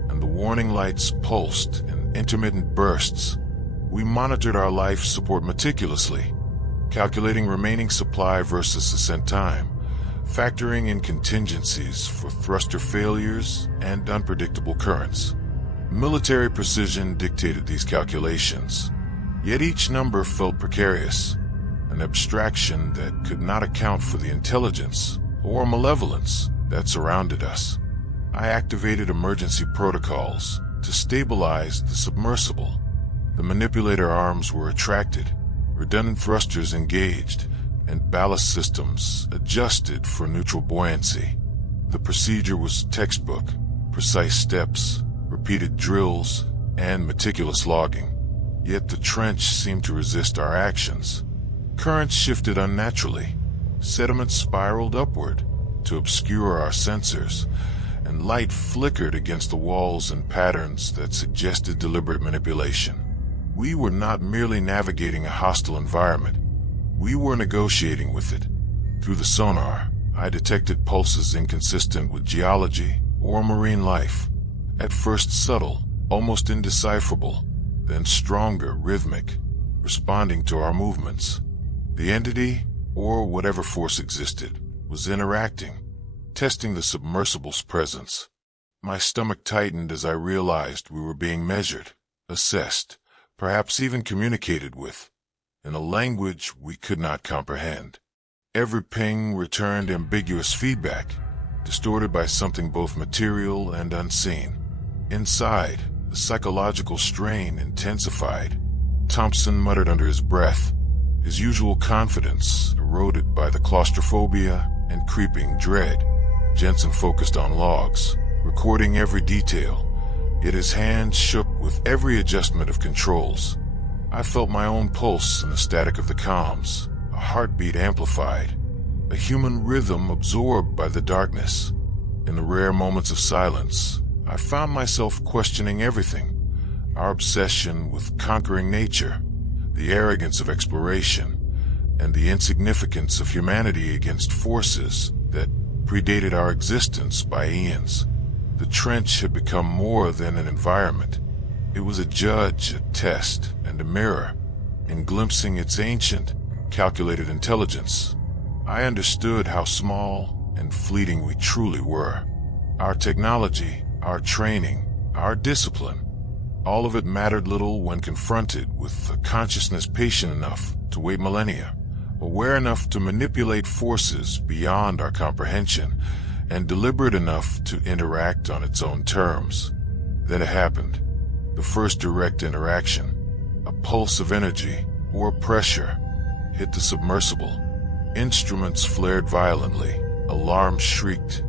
and the warning lights pulsed in intermittent bursts. We monitored our life support meticulously, calculating remaining supply versus ascent time, factoring in contingencies for thruster failures and unpredictable currents. Military precision dictated these calculations, yet each number felt precarious, an abstraction that could not account for the intelligence or malevolence that surrounded us. I activated emergency protocols to stabilize the submersible. The manipulator arms were retracted, redundant thrusters engaged, and ballast systems adjusted for neutral buoyancy. The procedure was textbook: precise steps, repeated drills, and meticulous logging. Yet the trench seemed to resist our actions. Currents shifted unnaturally, sediments spiraled upward to obscure our sensors, and light flickered against the walls in patterns that suggested deliberate manipulation. We were not merely navigating a hostile environment. We were negotiating with it. Through the sonar, I detected pulses inconsistent with geology or marine life. At first subtle, almost indecipherable, then stronger, rhythmic, responding to our movements. The entity, or whatever force existed, was interacting, testing the submersible's presence. My stomach tightened as I realized we were being measured, assessed, perhaps even communicated with, in a language we could not comprehend. Every ping returned ambiguous feedback, distorted by something both material and unseen. Inside, the psychological strain intensified. Thompson muttered under his breath, his usual confidence eroded by the claustrophobia and creeping dread. Jensen focused on logs, recording every detail, yet his hands shook with every adjustment of controls. I felt my own pulse in the static of the comms, a heartbeat amplified, a human rhythm absorbed by the darkness. In the rare moments of silence, I found myself questioning everything: our obsession with conquering nature, the arrogance of exploration, and the insignificance of humanity against forces that predated our existence by eons. The trench had become more than an environment. It was a judge, a test, and a mirror. In glimpsing its ancient, calculated intelligence, I understood how small and fleeting we truly were. Our technology, our training, our discipline, all of it mattered little when confronted with a consciousness patient enough to wait millennia, aware enough to manipulate forces beyond our comprehension, and deliberate enough to interact on its own terms. Then it happened. The first direct interaction. A pulse of energy, or pressure, hit the submersible. Instruments flared violently, alarms shrieked,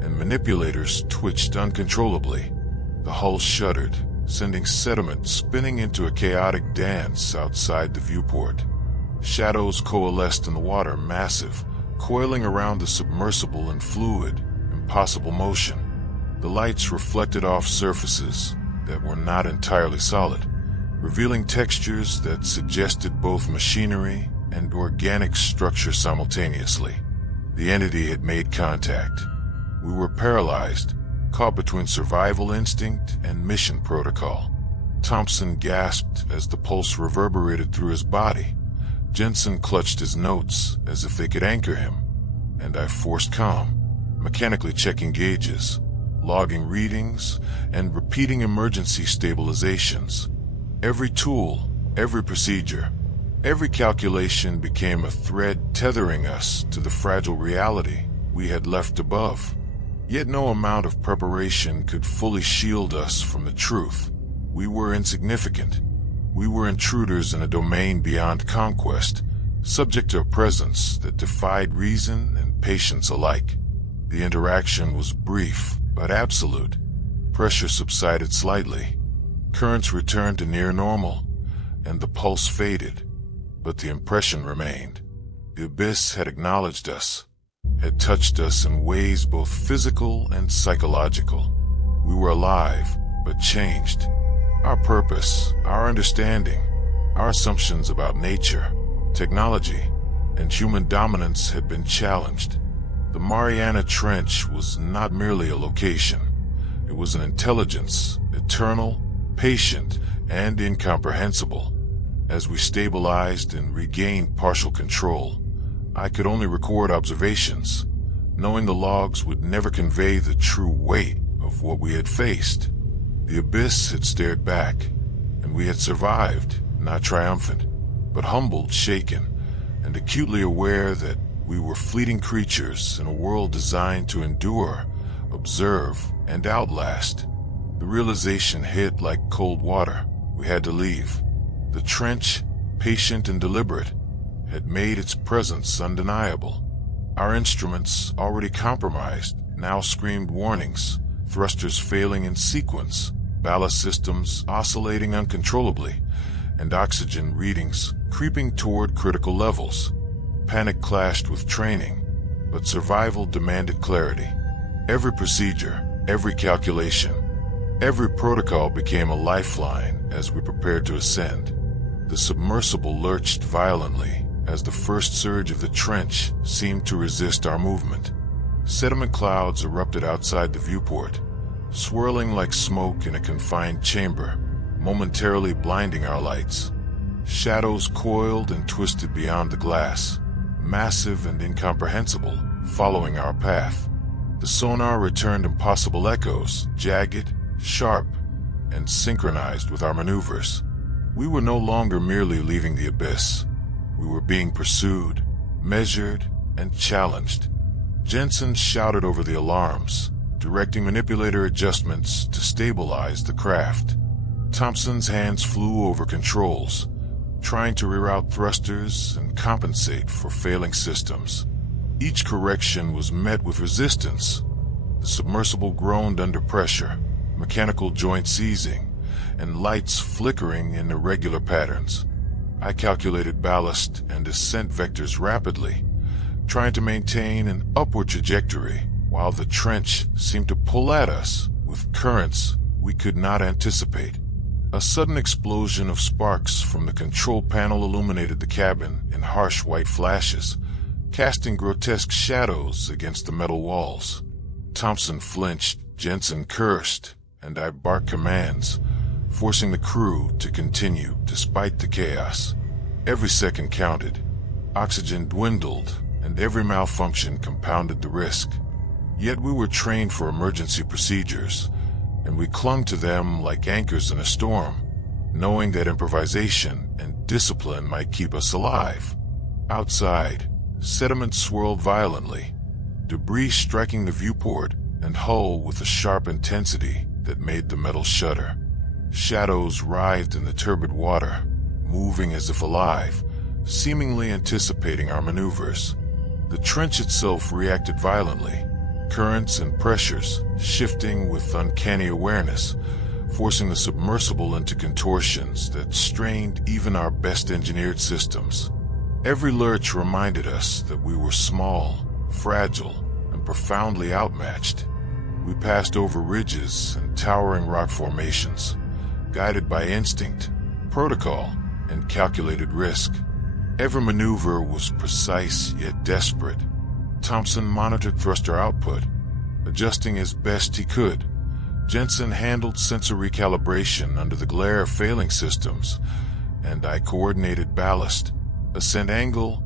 and manipulators twitched uncontrollably. The hull shuddered, sending sediment spinning into a chaotic dance outside the viewport. Shadows coalesced in the water, massive, coiling around the submersible in fluid, impossible motion. The lights reflected off surfaces that were not entirely solid, revealing textures that suggested both machinery and organic structure simultaneously. The entity had made contact. We were paralyzed, caught between survival instinct and mission protocol. Thompson gasped as the pulse reverberated through his body. Jensen clutched his notes as if they could anchor him, and I forced calm, mechanically checking gauges, logging readings, and repeating emergency stabilizations. Every tool, every procedure, every calculation became a thread tethering us to the fragile reality we had left above. Yet no amount of preparation could fully shield us from the truth. We were insignificant. We were intruders in a domain beyond conquest, subject to a presence that defied reason and patience alike. The interaction was brief, but absolute. Pressure subsided slightly. Currents returned to near normal, and the pulse faded, but the impression remained. The abyss had acknowledged us, had touched us in ways both physical and psychological. We were alive, but changed. Our purpose, our understanding, our assumptions about nature, technology, and human dominance had been challenged. The Mariana Trench was not merely a location. It was an intelligence, eternal, patient, and incomprehensible. As we stabilized and regained partial control, I could only record observations, knowing the logs would never convey the true weight of what we had faced. The abyss had stared back, and we had survived, not triumphant, but humbled, shaken, and acutely aware that we were fleeting creatures in a world designed to endure, observe, and outlast. The realization hit like cold water. We had to leave. The trench, patient and deliberate, had made its presence undeniable. Our instruments, already compromised, now screamed warnings, thrusters failing in sequence, ballast systems oscillating uncontrollably, and oxygen readings creeping toward critical levels. Panic clashed with training, but survival demanded clarity. Every procedure, every calculation, every protocol became a lifeline as we prepared to ascend. The submersible lurched violently as the first surge of the trench seemed to resist our movement. Sediment clouds erupted outside the viewport, swirling like smoke in a confined chamber, momentarily blinding our lights. Shadows coiled and twisted beyond the glass, massive and incomprehensible, following our path. The sonar returned impossible echoes, jagged, sharp, and synchronized with our maneuvers. We were no longer merely leaving the abyss. We were being pursued, measured, and challenged. Jensen shouted over the alarms, directing manipulator adjustments to stabilize the craft. Thompson's hands flew over controls, trying to reroute thrusters and compensate for failing systems. Each correction was met with resistance. The submersible groaned under pressure, mechanical joints seizing, and lights flickering in irregular patterns. I calculated ballast and descent vectors rapidly, trying to maintain an upward trajectory while the trench seemed to pull at us with currents we could not anticipate. A sudden explosion of sparks from the control panel illuminated the cabin in harsh white flashes, casting grotesque shadows against the metal walls. Thompson flinched, Jensen cursed, and I barked commands, forcing the crew to continue despite the chaos. Every second counted. Oxygen dwindled, and every malfunction compounded the risk. Yet we were trained for emergency procedures, and we clung to them like anchors in a storm, knowing that improvisation and discipline might keep us alive. Outside, sediment swirled violently, debris striking the viewport and hull with a sharp intensity that made the metal shudder. Shadows writhed in the turbid water, moving as if alive, seemingly anticipating our maneuvers. The trench itself reacted violently, currents and pressures shifting with uncanny awareness, forcing the submersible into contortions that strained even our best engineered systems. Every lurch reminded us that we were small, fragile, and profoundly outmatched. We passed over ridges and towering rock formations, guided by instinct, protocol, and calculated risk. Every maneuver was precise yet desperate. Thompson monitored thruster output, adjusting as best he could. Jensen handled sensor recalibration under the glare of failing systems, and I coordinated ballast, ascent angle,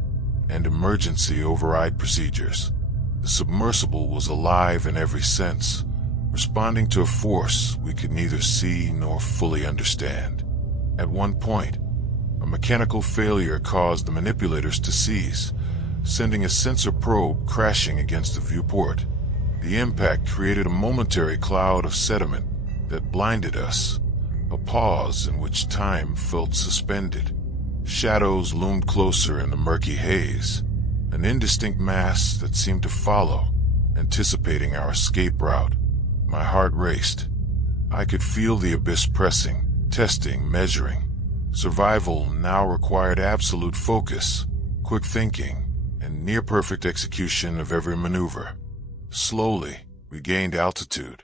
and emergency override procedures. The submersible was alive in every sense, responding to a force we could neither see nor fully understand. At one point, a mechanical failure caused the manipulators to seize, sending a sensor probe crashing against the viewport. The impact created a momentary cloud of sediment that blinded us, a pause in which time felt suspended. Shadows loomed closer in the murky haze, an indistinct mass that seemed to follow, anticipating our escape route. My heart raced. I could feel the abyss pressing, testing, measuring. Survival now required absolute focus, quick thinking, and near-perfect execution of every maneuver. Slowly, we gained altitude.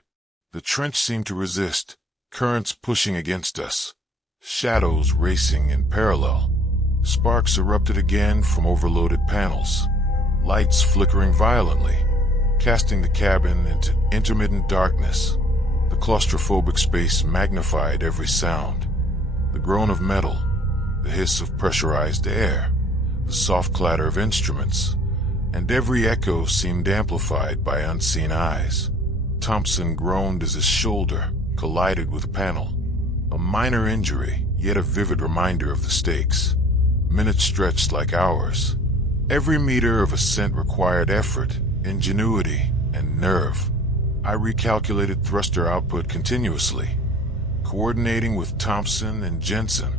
The trench seemed to resist, currents pushing against us, shadows racing in parallel. Sparks erupted again from overloaded panels, lights flickering violently, casting the cabin into intermittent darkness. The claustrophobic space magnified every sound. The groan of metal, the hiss of pressurized air, the soft clatter of instruments, and every echo seemed amplified by unseen eyes. Thompson groaned as his shoulder collided with a panel. A minor injury, yet a vivid reminder of the stakes. Minutes stretched like hours. Every meter of ascent required effort, ingenuity, and nerve. I recalculated thruster output continuously, coordinating with Thompson and Jensen,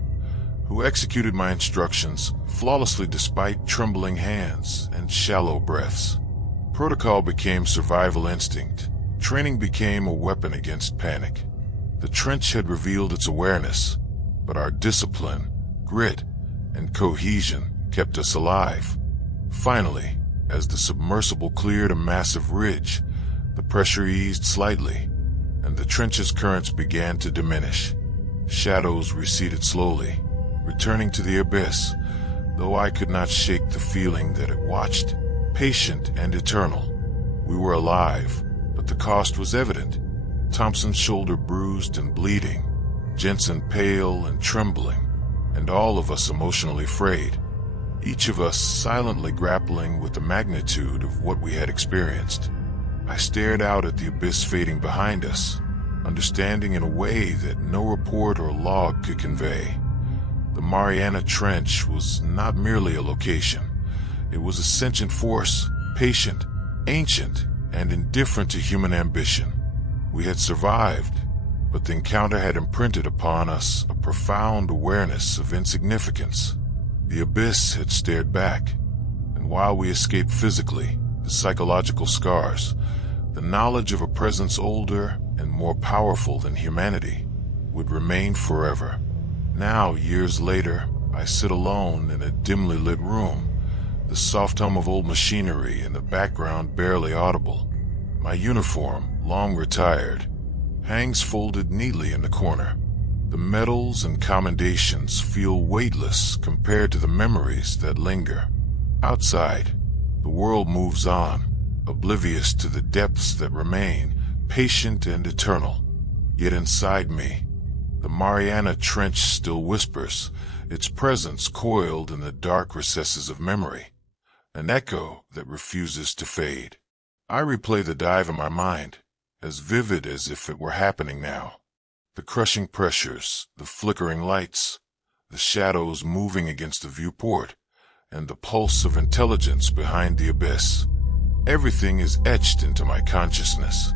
who executed my instructions flawlessly despite trembling hands and shallow breaths. Protocol became survival instinct. Training became a weapon against panic. The trench had revealed its awareness, but our discipline, grit, and cohesion kept us alive. Finally, as the submersible cleared a massive ridge, the pressure eased slightly, and the trench's currents began to diminish. Shadows receded slowly, returning to the abyss, though I could not shake the feeling that it watched, patient and eternal. We were alive, but the cost was evident. Thompson's shoulder bruised and bleeding, Jensen pale and trembling, and all of us emotionally frayed, each of us silently grappling with the magnitude of what we had experienced. I stared out at the abyss fading behind us, understanding in a way that no report or log could convey. The Mariana Trench was not merely a location. It was a sentient force, patient, ancient, and indifferent to human ambition. We had survived, but the encounter had imprinted upon us a profound awareness of insignificance. The abyss had stared back, and while we escaped physically, the psychological scars, the knowledge of a presence older and more powerful than humanity, would remain forever. Now, years later, I sit alone in a dimly lit room, the soft hum of old machinery in the background barely audible. My uniform, long retired, hangs folded neatly in the corner. The medals and commendations feel weightless compared to the memories that linger. Outside, the world moves on, oblivious to the depths that remain, patient and eternal. Yet inside me, the Mariana Trench still whispers, its presence coiled in the dark recesses of memory, an echo that refuses to fade. I replay the dive in my mind, as vivid as if it were happening now. The crushing pressures, the flickering lights, the shadows moving against the viewport, and the pulse of intelligence behind the abyss. Everything is etched into my consciousness.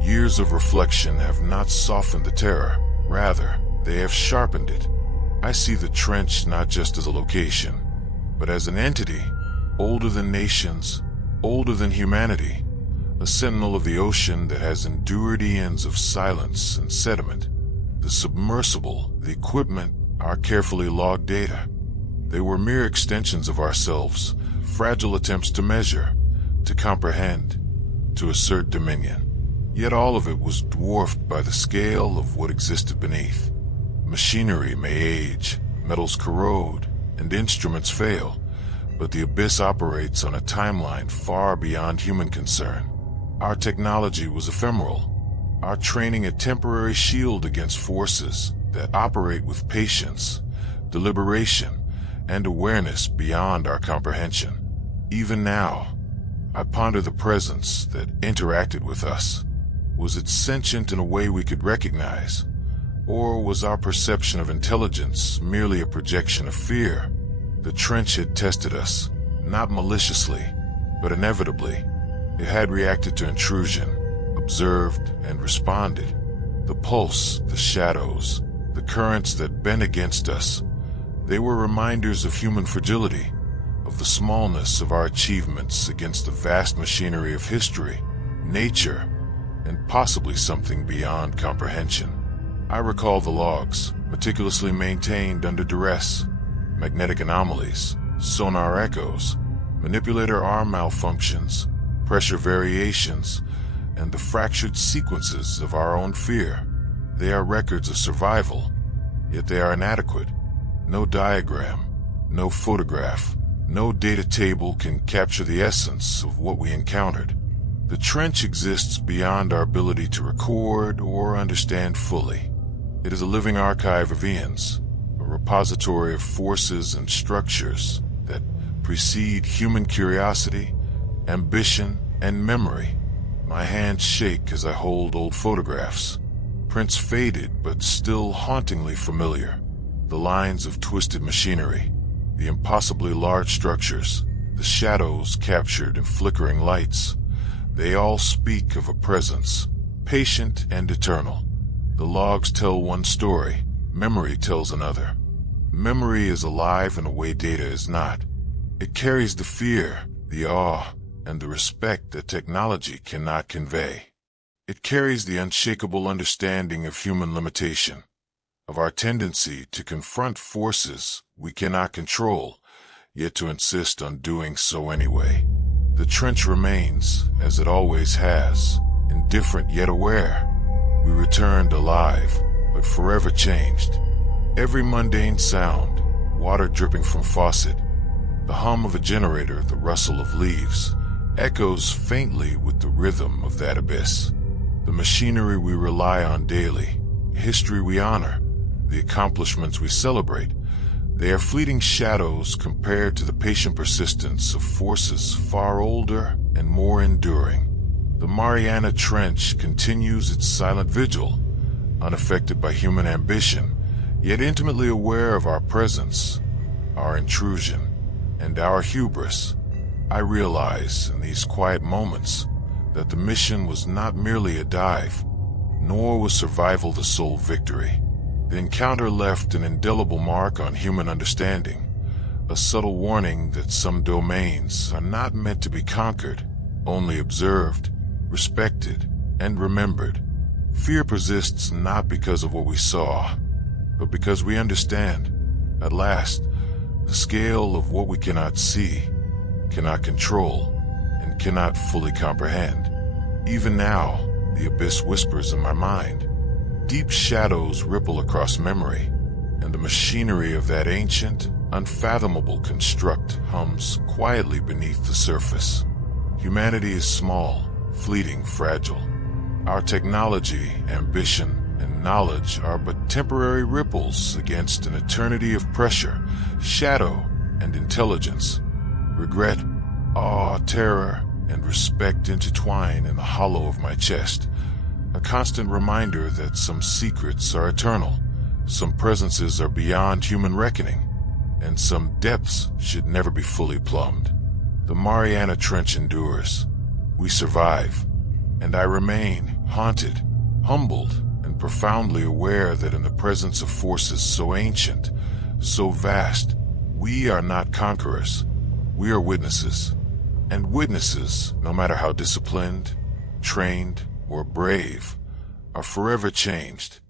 Years of reflection have not softened the terror. Rather, they have sharpened it. I see the trench not just as a location, but as an entity, older than nations, older than humanity, a sentinel of the ocean that has endured eons of silence and sediment. The submersible, the equipment, our carefully logged data. They were mere extensions of ourselves, fragile attempts to measure, to comprehend, to assert dominion. Yet all of it was dwarfed by the scale of what existed beneath. Machinery may age, metals corrode, and instruments fail, but the abyss operates on a timeline far beyond human concern. Our technology was ephemeral, our training a temporary shield against forces that operate with patience, deliberation, and awareness beyond our comprehension. Even now, I ponder the presence that interacted with us. Was it sentient in a way we could recognize? Or was our perception of intelligence merely a projection of fear? The trench had tested us, not maliciously, but inevitably. It had reacted to intrusion, observed and responded. The pulse, the shadows, the currents that bent against us, they were reminders of human fragility, of the smallness of our achievements against the vast machinery of history, nature, and possibly something beyond comprehension. I recall the logs, meticulously maintained under duress, magnetic anomalies, sonar echoes, manipulator arm malfunctions, pressure variations, and the fractured sequences of our own fear. They are records of survival, yet they are inadequate. No diagram, no photograph, no data table can capture the essence of what we encountered. The trench exists beyond our ability to record or understand fully. It is a living archive of eons, a repository of forces and structures that precede human curiosity, ambition, and memory. My hands shake as I hold old photographs, prints faded but still hauntingly familiar. The lines of twisted machinery, the impossibly large structures, the shadows captured in flickering lights. They all speak of a presence, patient and eternal. The logs tell one story, memory tells another. Memory is alive in a way data is not. It carries the fear, the awe, and the respect that technology cannot convey. It carries the unshakable understanding of human limitation, of our tendency to confront forces we cannot control, yet to insist on doing so anyway. The trench remains, as it always has, indifferent yet aware. We returned alive, but forever changed. Every mundane sound, water dripping from faucet, the hum of a generator, the rustle of leaves, echoes faintly with the rhythm of that abyss. The machinery we rely on daily, history we honor, the accomplishments we celebrate, they are fleeting shadows compared to the patient persistence of forces far older and more enduring. The Mariana Trench continues its silent vigil, unaffected by human ambition, yet intimately aware of our presence, our intrusion, and our hubris. I realize in these quiet moments that the mission was not merely a dive, nor was survival the sole victory. The encounter left an indelible mark on human understanding, a subtle warning that some domains are not meant to be conquered, only observed, respected, and remembered. Fear persists not because of what we saw, but because we understand, at last, the scale of what we cannot see, cannot control, and cannot fully comprehend. Even now, the abyss whispers in my mind. Deep shadows ripple across memory, and the machinery of that ancient, unfathomable construct hums quietly beneath the surface. Humanity is small, fleeting, fragile. Our technology, ambition, and knowledge are but temporary ripples against an eternity of pressure, shadow, and intelligence. Regret, awe, terror, and respect intertwine in the hollow of my chest. A constant reminder that some secrets are eternal, some presences are beyond human reckoning, and some depths should never be fully plumbed. The Mariana Trench endures. We survive, and I remain haunted, humbled, and profoundly aware that in the presence of forces so ancient, so vast, we are not conquerors. We are witnesses. And witnesses, no matter how disciplined, trained, or brave, are forever changed.